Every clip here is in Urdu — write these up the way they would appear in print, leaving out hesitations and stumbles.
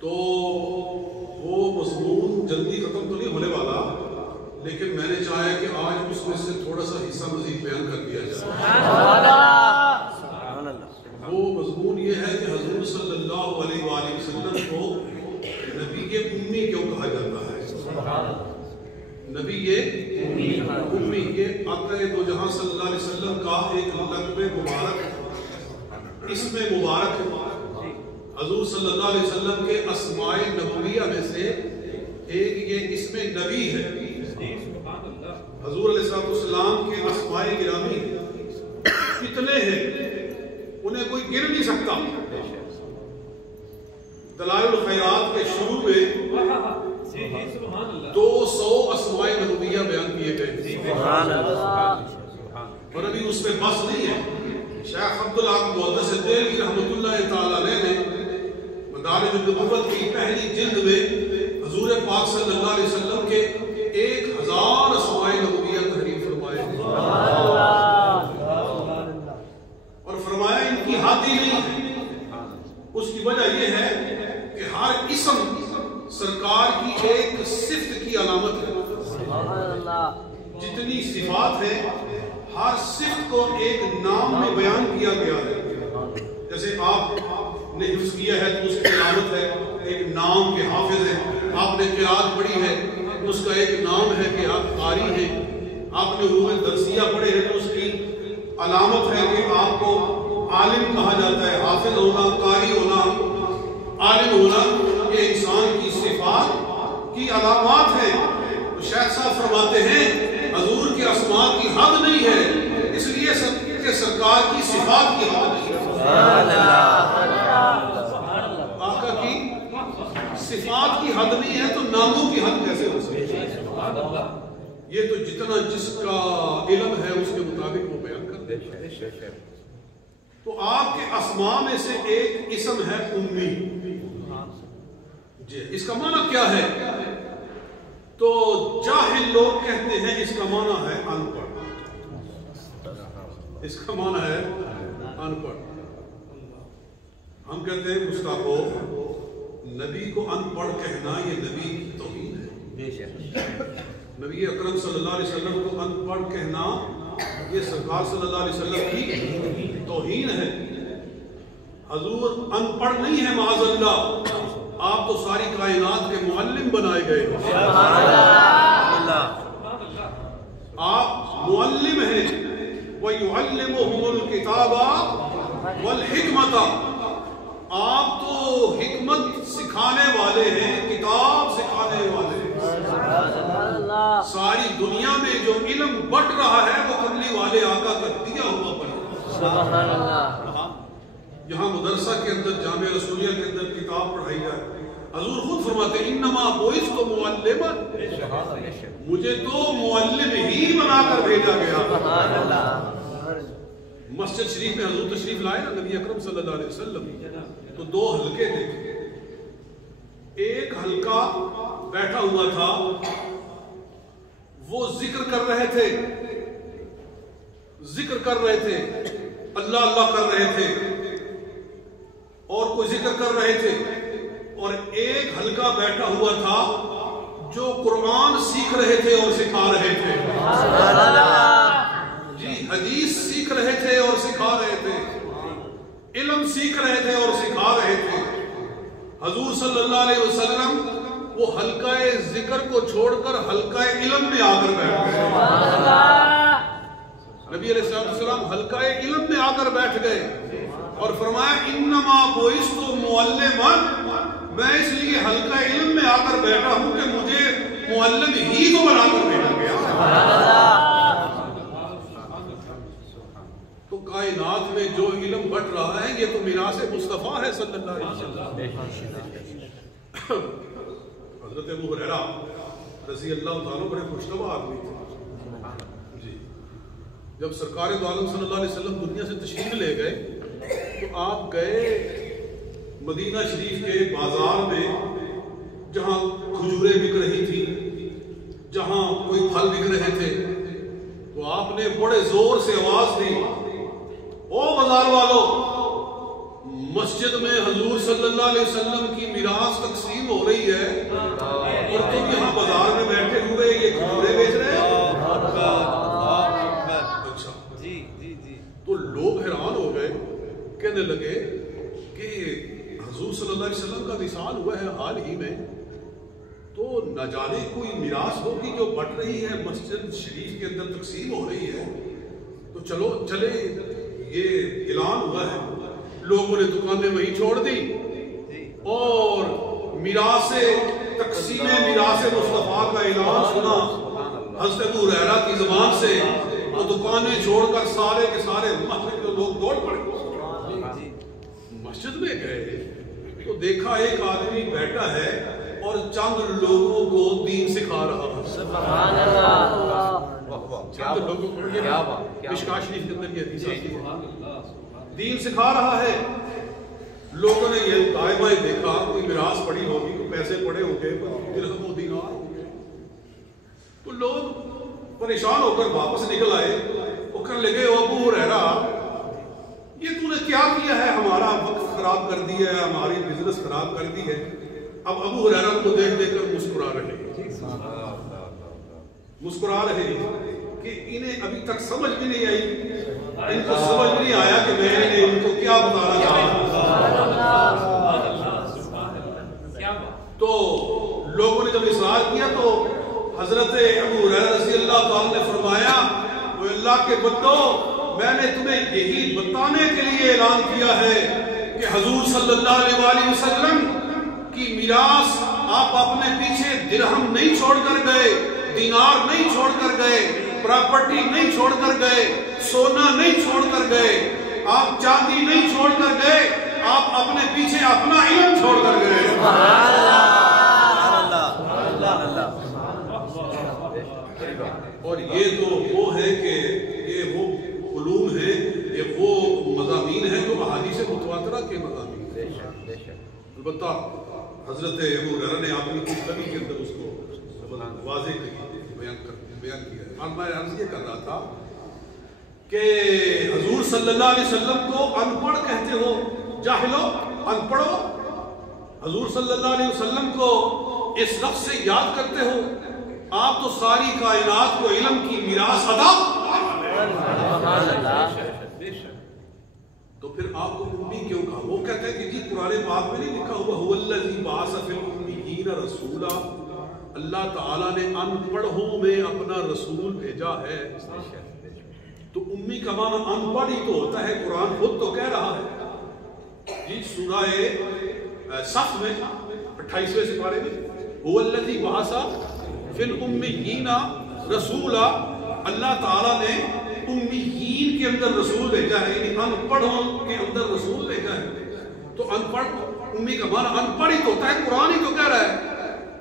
تو وہ مضمون جلدی ختم تو نہیں ہونے والا، لیکن میں نے چاہا کہ آج اس میں سے تھوڑا سا حصہ مزید بیان کر دیا جائے۔ وہ مضمون یہ ہے کہ حضور صلی اللہ علیہ وآلہ وسلم کو نبی امی کیوں کہا جاتا ہے؟ نبی امی، یہ آقا دو جہاں صلی اللہ علیہ وسلم کا ایک لقب مبارک، اسم مبارک، حضور صلی اللہ علیہ وسلم کے اسماء نبویہ میں سے ایک یہ اسم نبی ہے۔ حضور علیہ السلام کے اسماء گرامی کتنے ہیں انہیں کوئی گر نہیں سکتا۔ دلائل الخیرات کے شروع میں 200 اسماء نبویہ بیان کیے گئے، اور ابھی اس پہ بس نہیں ہے۔ شیخ عبدالحق محدث دہلوی رحمۃ اللہ تعالی علیہ نے مدارج النبوت کی پہلی جلد میں حضور پاک صلی اللہ علیہ وسلم کے 1000 اسماء نبویہ تحریر فرمائے، اور فرمایا ان کی حد ہی نہیں ہے۔ اس کی وجہ یہ ہے کہ ہر اسم سرکار کی ایک صفت کی علامت ہے۔ جتنی صفات ہیں ہر صفت کو ایک نام میں بیان کیا گیا ہے۔ جیسے آپ نے حفظ کیا ہے تو اس کی علامت ہے ایک نام کے حافظ ہیں، آپ نے قرات پڑھی ہے اس کا ایک نام ہے کہ آپ قاری ہیں، آپ نے علوم درسیہ پڑھے ہیں تو اس کی علامت ہے کہ آپ کو عالم کہا جاتا ہے۔ حافظ ہونا، قاری ہونا، عالم ہونا، یہ انسان کی صفات کی علامات ہیں۔ تو شیخ صاحب فرماتے ہیں حضور کے اسماء کی حد نہیں ہے، اس لیے کہ سرکار کی صفات کی حد نہیں ہے۔ آقا کی صفات کی حد نہیں ہے تو ناموں کی حد کیسے ہو سکتی ہے؟ یہ تو جتنا جس کا علم ہے اس کے مطابق وہ بیان کر دے۔ تو آپ کے اسماء میں سے ایک اسم ہے امی۔ جی، اس کا معنی کیا ہے؟ تو جاہل لوگ کہتے ہیں اس کا معنی ہے ان پڑھ، اس کا معنی ہے ان پڑھ۔ ہم کہتے ہیں گستاخو، نبی کو ان پڑھ کہنا یہ نبی کی توہین ہے۔ نبی اکرم صلی اللہ علیہ وسلم کو ان پڑھ کہنا یہ سرکار صلی اللہ علیہ وسلم کی توہین ہے۔ حضور ان پڑھ نہیں ہے معاذ اللہ، آپ تو ساری کائنات کے معلم بنائے گئے، آپ معلم ہیں۔ وَيُعَلِّمُهُمُ الْكِتَابَ وَالْحِكْمَةَ، آپ تو حکمت سکھانے والے ہیں، کتاب سکھانے والے ہیں۔ ساری دنیا میں جو علم بٹ رہا ہے وہ کملی والے آقا کا دیا ہوا پر۔ یہاں مدرسہ کے اندر، جامعہ رسولیہ کے اندر کتاب پڑھائی جائے، حضور خود فرماتے ہیں انما بعثت معلما، مجھے تو معلم ہی بنا کر بھیجا گیا۔ مسجد شریف میں حضور تشریف لائے نا نبی اکرم صلی اللہ علیہ وسلم، تو 2 حلقے دیکھے۔ ایک حلقہ بیٹھا ہوا تھا، وہ ذکر کر رہے تھے، اللہ اللہ کر رہے تھے، اور کوئی ذکر کر رہے تھے۔ اور ایک حلقہ بیٹھا ہوا تھا جو قرآن سیکھ رہے تھے اور سکھا رہے تھے، جی حدیث سیکھ رہے تھے اور سکھا رہے تھے، علم سیکھ رہے تھے اور سکھا رہے تھے۔ حضور صلی اللہ علیہ وسلم وہ حلقہ ذکر کو چھوڑ کر حلقہ علم میں آ کر بیٹھ گئے۔ نبی علیہ السلام حلقہ علم میں آ کر بیٹھ گئے اور فرمایا انما بعثت معلما، میں اس لیے حلقہ علم میں آ کر بیٹھا ہوں کہ مجھے معلم ہی کو بنا کر بھیجا گیا۔ تو کائنات میں جو علم بٹ رہا ہے یہ تو میراث مصطفیٰ ہے صلی اللہ علیہ وسلم۔ حضرت ابو ہریرہ رضی اللہ تعالیٰ بڑے خوشنما آدمی تھے جی۔ جب سرکار دو عالم صلی اللہ علیہ وسلم دنیا سے تشریف لے گئے تو آپ گئے مدینہ شریف کے بازار میں، جہاں کھجوریں بک رہی تھی، جہاں کوئی پھل بک رہے تھے، تو آپ نے بڑے زور سے آواز دی، او بازار والوں، مسجد میں حضور صلی اللہ علیہ وسلم کی میراث تقسیم ہو رہی ہے اور تم یہاں بازار میں بیٹھے ہوئے یہ کھجورے بیچ رہے ہو. اچھا تو لوگ حیران ہو گئے, کہنے لگے کہ حضور صلی اللہ علیہ وسلم کا وصال ہوا ہے حال ہی میں, تو نہ جانے کوئی میراث ہوگی جو بٹ رہی ہے مسجد شریف کے اندر تقسیم ہو رہی ہے, تو چلو چلے یہ اعلان ہوا ہے. لوگوں نے دکانیں وہی چھوڑ دی اور میراث تقسیم میراث مصطفیٰ کا اعلان سنا حضرت ابو ہریرہ کی زبان سے, وہ دکانیں چھوڑ کر سارے کے سارے مسجد کے لوگ دوڑ پڑے. مسجد میں گئے تو دیکھا ایک آدمی بیٹھا ہے اور چند لوگوں کو دین سکھا رہا ہے. سبحان اللہ. چند لوگوں کو مشکاہ شریف کے اندر یہ حدیث آتی ہے, دین سکھا رہا ہے. لوگوں نے یہ دائیں بائیں دیکھا, کوئی میراث پڑی ہوگی, کوئی پیسے پڑے ہوں گے, درہم و دینار ہوں گے, تو لوگ پریشان ہو کر واپس نکل آئے. وہ کہنے لگے ابو ہریرہ یہ تو نے کیا کیا ہے, ہمارا وقت خراب کر دیا ہے, ہماری بزنس خراب کر دی ہے. اب ابو ہریرہ کو دیکھ دیکھ کر مسکرا رہے کہ انہیں ابھی تک سمجھ بھی نہیں آئی, ان کو سمجھ نہیں آیا کہ میں نے ان کو کیا بتانا چاہا. تو لوگوں نے جب اصرار کیا تو حضرت ابو ہریرہ رضی اللہ تعالیٰ نے فرمایا, وہ اللہ کے بندو, میں نے تمہیں یہی بتانے کے لیے اعلان کیا ہے کہ حضور صلی اللہ علیہ وسلم کی میراث آپ اپنے پیچھے درہم نہیں چھوڑ کر گئے, دینار نہیں چھوڑ کر گئے, پراپرٹی نہیں چھوڑ کر گئے, سونا نہیں چھوڑ کر گئے, آپ چاندی نہیں چھوڑ کر گئے, آپ اپنے پیچھے اپنا علم چھوڑ کر گئے. اور یہ تو وہ ہے کہ یہ وہ علوم ہے, یہ وہ مضامین ہیں جو احادیث متواترہ کے مضامین ہیں. البتہ حضرت ابو ہریرہ نے اپنی کتابی کے اندر اس کو واضح بیان کیا ہے. اور میں عرض یہ کر رہا تھا کہ حضور صلی اللہ علیہ وسلم کو ان پڑھ کہتے ہو, جاہلو, ان پڑھو. حضور صلی اللہ علیہ وسلم کو اس لفظ سے یاد کرتے ہو, آپ تو ساری کائنات کو علم کی میراث عطا. تو پھر آپ کو امی کیوں کہا؟ وہ کہتے ہیں کہ جی قرآن پاک میں نہیں لکھا ہوا هو الذی بعث فی الامیین رسولا, اللہ تعالیٰ نے ان پڑھوں میں اپنا رسول بھیجا ہے. تو امی کا معنی ان پڑھ ہی تو ہوتا ہے, قرآن خود تو کہہ رہا ہے جی سورہ صف میں 28ویں سپارے میں, هو الذی بعث فی الامیین رسولا, اللہ تعالیٰ نے امیین کے اندر رسول بھیجا ہے, یعنی ان پڑھوں کے اندر رسول بھیجا ہے. تو ان پڑھ, امی کا معنی ان پڑھ ہی تو ہوتا ہے, قرآن ہی تو کہہ رہا ہے.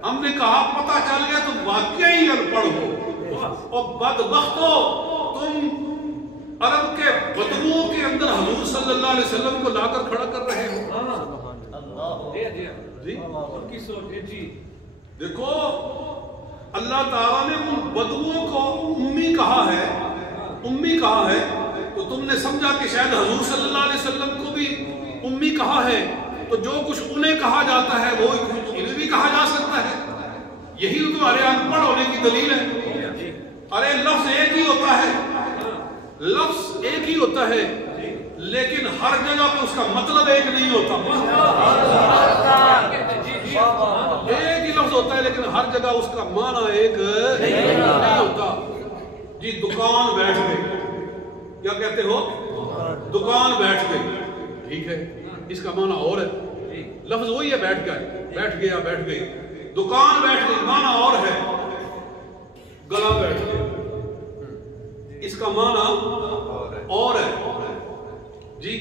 ہم نے کہا پتہ چل گیا تم واقعی ان پڑھ ہو اور بدبخت ہو, تم عرب کے بدوؤں کے اندر حضور صلی اللہ علیہ وسلم کو لا کر کھڑا کر رہے ہو. دیکھو اللہ تعالیٰ نے ان بدوؤں کو امی کہا ہے, امی کہا ہے, تو تم نے سمجھا کہ شاید حضور صلی اللہ علیہ وسلم کو بھی امی کہا ہے, تو جو کچھ انہیں کہا جاتا ہے وہ انہیں بھی کہا جا سکتا ہے. یہی تمہارے ان پڑھ ہونے کی دلیل ہے. ارے لفظ ایک ہی ہوتا ہے, لفظ ایک ہی ہوتا ہے, لیکن ہر جگہ پہ اس کا مطلب ایک نہیں ہوتا. ایک ہی لفظ ہوتا ہے لیکن ہر جگہ اس کا معنی ایک نہیں ہوتا. جی دکان بیٹھ گئی, کیا کہتے ہو؟ دکان بیٹھ گئی, ٹھیک ہے, اس کا معنی اور ہے, لفظ وہی ہے بیٹھ گئے, بیٹھ گیا, بیٹھ گئی. دکان بیٹھ گئی معنی اور ہے, گلا بیٹھ گیا, اس کا معنی اور ہے. جی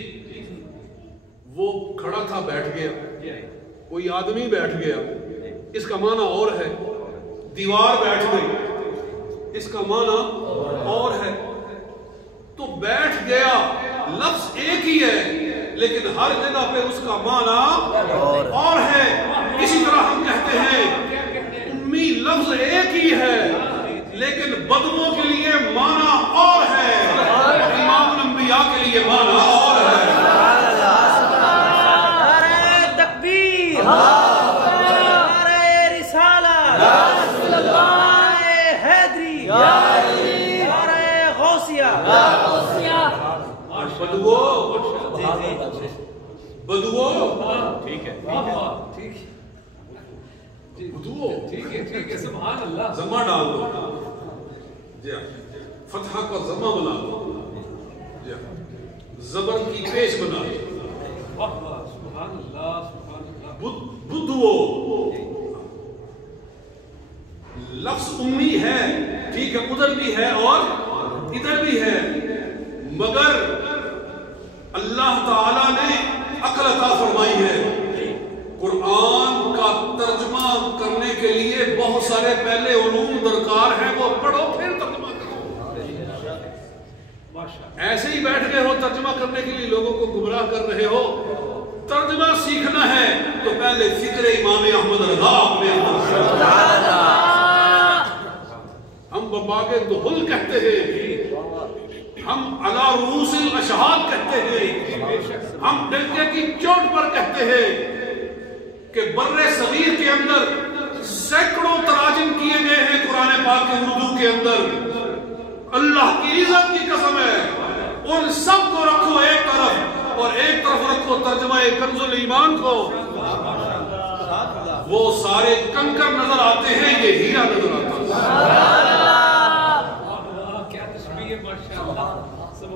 وہ کھڑا تھا بیٹھ گیا, کوئی آدمی بیٹھ گیا, اس کا معنی اور ہے. دیوار بیٹھ گئی, اس کا معنی اور ہے. تو بیٹھ گیا لفظ ایک ہی ہے لیکن ہر جگہ پہ اس کا معنی اور ہے. اسی طرح ہم کہتے ہیں امی لفظ ایک ہی ہے لیکن بدوؤں کے لیے معنی اور ہے, امام الانبیاء کے لیے معنی اور ہے. سبحان اللہ زمہ ڈال دو جی فتحہ کا زمہ بنا دو جی زبر کی پیش بنا دو سبحان اللہ بدھو لفظ امی ہے ٹھیک ہے ادھر بھی ہے اور ادھر بھی ہے مگر اللہ تعالیٰ نے عقل عطا فرمائی ہے قرآن کا ترجمہ کرنے کے لیے بہت سارے پہلے علوم درکار ہیں وہ پڑھو پھر ترجمہ کرو ایسے ہی بیٹھ گئے ہو ترجمہ کرنے کے لیے لوگوں کو گمراہ کر رہے ہو ترجمہ سیکھنا ہے تو پہلے فکر امام احمد رضا ہم بباغ دہل کہتے ہیں ہم علی رؤوس الاشہاد کہتے ہیں ہم ڈنکے کی چوٹ پر کہتے ہیں کہ بر صغیر کے اندر سینکڑوں تراجم کیے گئے ہیں قرآن پاک کے اردو کے اندر اللہ کی عزت کی قسم ہے ان سب کو رکھو ایک طرف اور ایک طرف رکھو ترجمہ کنز الایمان کو وہ سارے کنکر نظر آتے ہیں یہ ہیرا نظر آتا ہے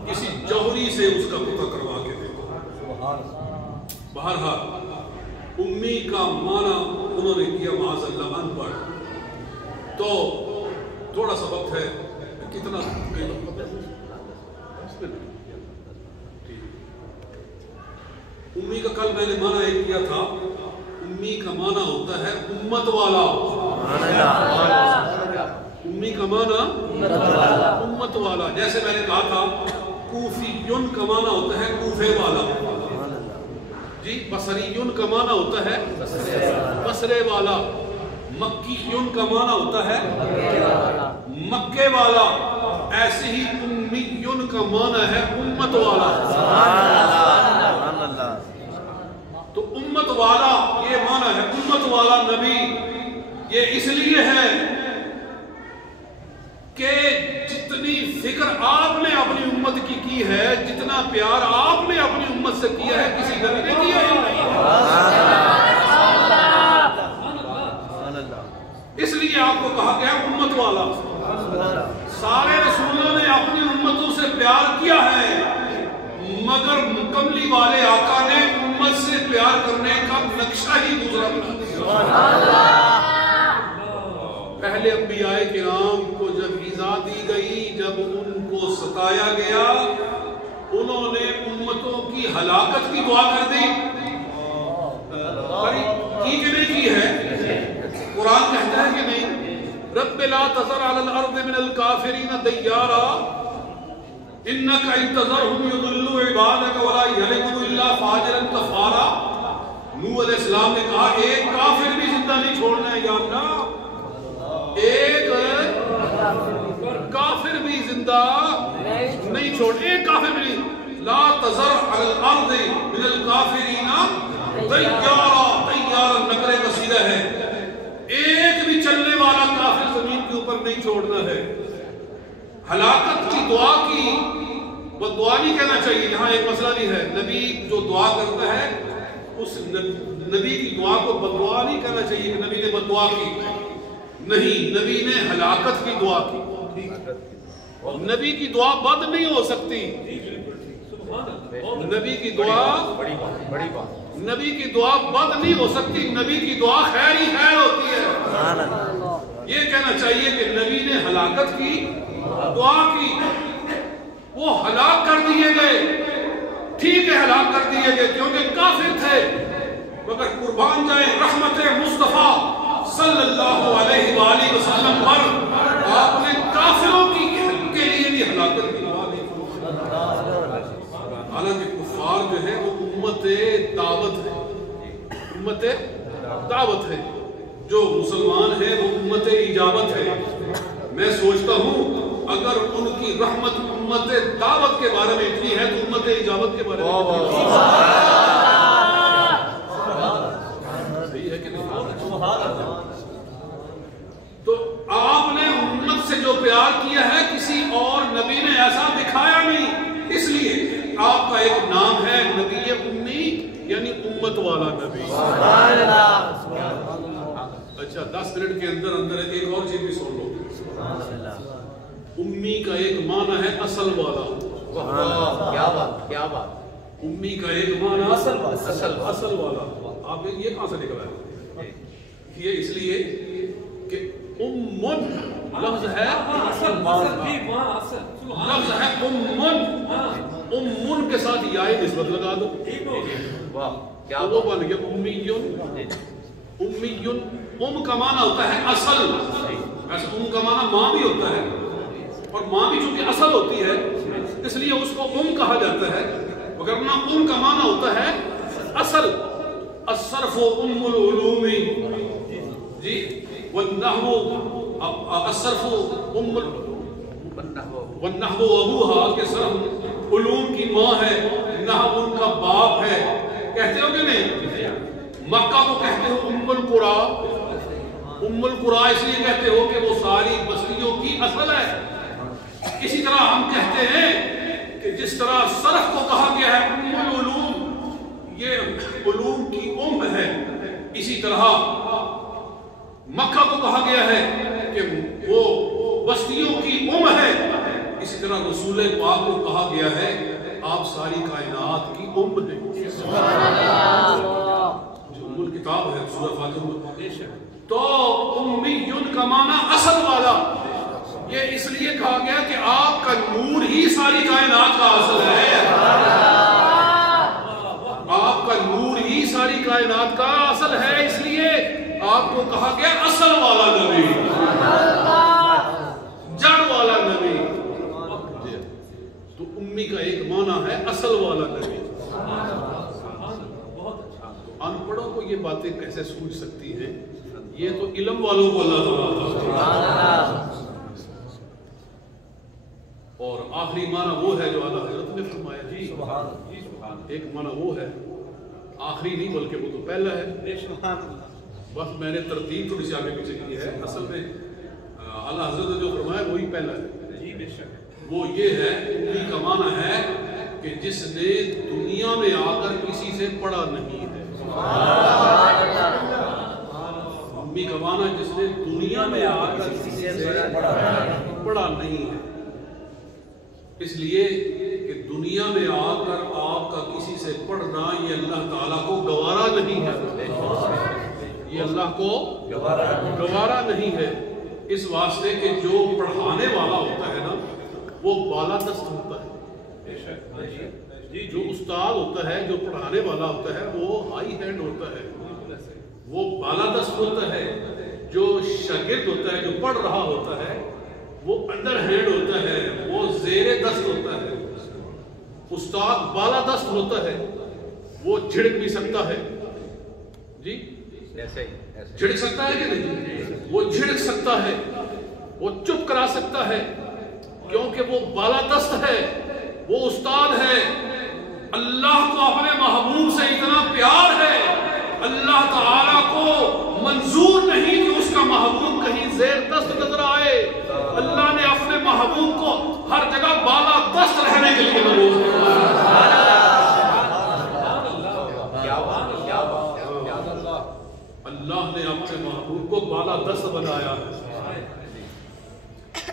کسی جوہری سے اس کا پتہ کروا کے دیکھو بہرحال امی کا معنی انہوں نے کیا معاذ اللہ ان پڑھ تو تھوڑا سا وقت ہے کتنا امی کا کل میں نے معنی ایک کیا تھا امی کا معنی ہوتا ہے امت والا امی کا معنی امت والا جیسے میں نے کہا تھا کوفیون کا معنی ہوتا ہے کوفے والا جی بصریون کا معنی ہوتا ہے بصرے والا مکیون کا معنی ہوتا ہے مکے والا ایسے ہی امیون کا معنی ہے امت والا تو امت والا یہ معنی ہے امت والا نبی یہ اس لیے ہے کہ جتنی فکر آپ نے اپنی امت کی ہے جتنا پیار آپ نے اپنی امت سے کیا ہے کسی نبی نے کیا ہی نہیں اس لیے آپ کو کہا گیا امت والا سارے رسولوں نے اپنی امتوں سے پیار کیا ہے مگر مکملی والے آقا نے امت سے پیار کرنے کا نقشہ ہی دوسرا بنا دیا پہلے انبیاء کرام کو جب ایذا دی گئی جب ان کو ستایا گیا انہوں نے امتوں کی ہلاکت کی دعا کر دی کی کہ نہیں کی ہے قرآن کہتا ہے کہ نہیں رب لا تذر علی الارض من الکافرین دیارا انک ان تذرهم یضلوا عبادک ولا یلدوا الا فاجرا کفارا نوح علیہ السلام نے کہا ایک کافر بھی زندہ نہیں چھوڑنا ہے یا اللہ ایک کافر بھی زندہ نہیں چھوڑ ایک کافر بھی لا تذر علی الارض من الکافرین دیارا نکرے کثیرہ ہے ایک بھی چلنے والا کافر زمین کے اوپر نہیں چھوڑنا ہے ہلاکت کی دعا کی بدعا نہیں کہنا چاہیے یہاں ایک مسئلہ نہیں ہے نبی جو دعا کرتا ہے اس نبی کی دعا کو بدعا نہیں کہنا چاہیے کہ نبی نے بدعا کی نہیں نبی نے ہلاکت کی دعا کی نبی کی دعا بد نہیں ہو سکتی نبی کی دعا نبی کی دعا بد نہیں ہو سکتی نبی کی دعا خیر ہی خیر ہوتی ہے یہ کہنا چاہیے کہ نبی نے ہلاکت کی دعا کی وہ ہلاک کر دیے گئے ٹھیک ہے ہلاک کر دیے گئے کیونکہ کافر تھے مگر قربان جائیں رحمت مصطفیٰ صلی اللہ علیہ وآلہ وسلم پر آپ نے کافروں کے لیے بھی ہلاکت کی دعا دی حالانکہ کفار جو ہے وہ امت دعوت ہے امت دعوت ہے جو مسلمان ہے وہ امت اجابت ہے میں سوچتا ہوں اگر ان کی رحمت امت دعوت کے بارے میں اتنی ہے تو امت اجابت کے بارے میں صحیح ہے کہ نہیں تو آپ نے امت سے جو پیار کیا ہے کسی اور نبی نے ایسا دکھایا امت والا نبی. اچھا 10 منٹ کے اندر اندر ایک اور چیز بھی سن لو. امی کا ایک معنی ہے اصل والا. کیا بات کیا بات. امی کا ایک معنی اصل والا. آپ یہ کہاں سے نکلا ہے؟ یہ اس لیے کہ امن لفظ ہے امن کے ساتھ یائے نسبت لگا دو. وہ بن گیا امیون. امیون ام کا معنی ہوتا ہے اصل. ویسے ام کا معنی ماں بھی ہوتا ہے اور ماں بھی چونکہ اصل ہوتی ہے اس لیے اس کو ام کہا جاتا ہے. وگرنہ ام کا معنی ہوتا ہے اصل. الصرف ام العلوم جی والنحو الصرف ام والنحو ابوها کہ صرف علوم کی ماں ہے, نحو ان کا باپ ہے. کہتے ہو کہ نہیں؟ مکہ کو کہتے ہو ام القری. ام القری اس لیے کہتے ہو کہ وہ ساری بستیوں کی اصل ہے. اسی طرح ہم کہتے ہیں کہ جس طرح صرف کو کہا گیا ہے ام العلوم, یہ علوم کی ام ہے, اسی طرح مکہ کو کہا گیا ہے کہ وہ بستیوں کی ام ہے. اسی طرح رسول پاک کو کہا گیا ہے آپ ساری کائنات کی ام ہیں. جو ام الکتاب ہے سورہ فاتحہ. تو امیون کا معنی اصل والا. یہ اس لیے کہا گیا کہ آپ کا نور ہی ساری کائنات کا اصل ہے. آپ کا نور ہی ساری کائنات کا اصل ہے, اس لیے آپ کو کہا گیا اصل والا نبی, جڑ والا نبی. تو امی کا ایک معنی ہے اصل والا نبی. تو ان پڑھوں کو یہ باتیں کیسے سوچ سکتی ہیں؟ یہ تو علم والوں کو اللہ تعالیٰ. اور آخری معنی وہ ہے جو اعلیٰ حضرت نے فرمایا. جی ایک معنی وہ ہے, آخری نہیں بلکہ وہ تو پہلا ہے. بس میں نے ترتیب تھوڑی سی آگے پیچھے کی ہے. اصل میں اعلیٰ حضرت نے جو فرمایا وہی پہلا ہے. وہ یہ ہے امی کا معنی ہے کہ جس نے دنیا میں آ کر کسی سے پڑھا نہیں ہے. امی کا معنی جس نے دنیا میں آ کر کسی سے پڑھا نہیں ہے. اس لیے کہ دنیا میں آ کر آپ کا کسی سے پڑھنا یہ اللہ تعالیٰ کو گوارا نہیں ہے. یہ اللہ کو گوارا نہیں ہے. اس واسطے کہ جو پڑھانے والا ہوتا ہے نا وہ بالا دست ہوتا ہے. جو استاد ہوتا ہے, جو پڑھانے والا ہوتا ہے وہ ہائی ہینڈ ہوتا ہے, وہ بالا دست ہوتا ہے. جو شاگرد ہوتا ہے, جو پڑھ رہا ہوتا ہے, وہ انڈر ہینڈ ہوتا ہے, وہ زیر دست ہوتا ہے. استاد بالا دست ہوتا ہے, وہ جھڑک بھی سکتا ہے. جی جھڑک سکتا ہے کہ نہیں؟ وہ جھڑک سکتا ہے, وہ چپ کرا سکتا ہے, کیونکہ وہ بالا دست ہے, وہ استاد ہے. اللہ کو اپنے محبوب سے اتنا پیار ہے, اللہ تعالیٰ کو منظور نہیں کہ اس کا محبوب کہیں زیر دست نظر آئے. اللہ نے اپنے محبوب کو ہر جگہ بالا دست رہنے کے لیے منظور کیا. اللہ نے اپنے محبوب کو بالا دست بنایا ہے.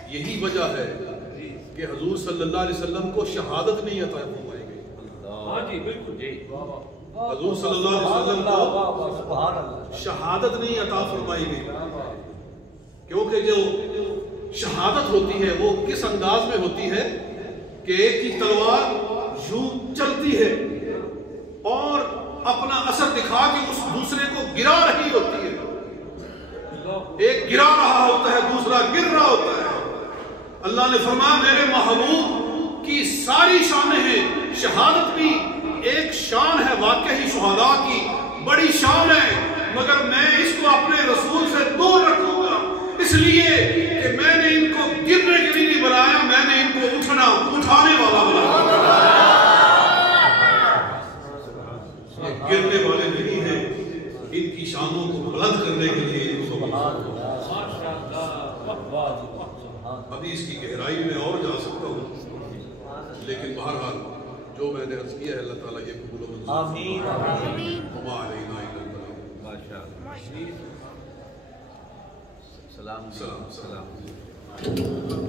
یہی وجہ ہے کہ حضور صلی اللہ علیہ وسلم کو شہادت نہیں عطا فرمائی گئی. حضور صلی اللہ علیہ وسلم کو شہادت نہیں عطا فرمائی گئی, کیونکہ جو شہادت ہوتی ہے وہ کس انداز میں ہوتی ہے کہ ایک کی تلوار یوں چلتی ہے اور اپنا اثر دکھا کے اس دوسرے کو گرا رہی ہوتی ہے. ایک گرا رہا ہوتا ہے, دوسرا گر رہا ہوتا ہے. اللہ نے فرمایا میرے محبوب کی ساری شانیں ہیں, شہادت بھی ایک شان ہے, واقعی شہداء کی بڑی شان ہے, مگر میں اس کو اپنے رسول سے دور رکھوں گا, اس لیے کہ میں نے ان کو گرنے کے لیے نہیں بنایا, میں نے ان کو اٹھانے والا بنایا. یہ گرنے والے نہیں ہیں, ان کی شانوں کو بلند کرنے کے لیے. ابھی اس کی گہرائی میں اور جا سکتا ہوں, لیکن بہرحال جو جو میں نے عرض کیا ہے اللہ تعالیٰ یہ قبول و منظور آمین وما علینا الا البلاغ. ماشاء اللہ. سلام سلام. سلام.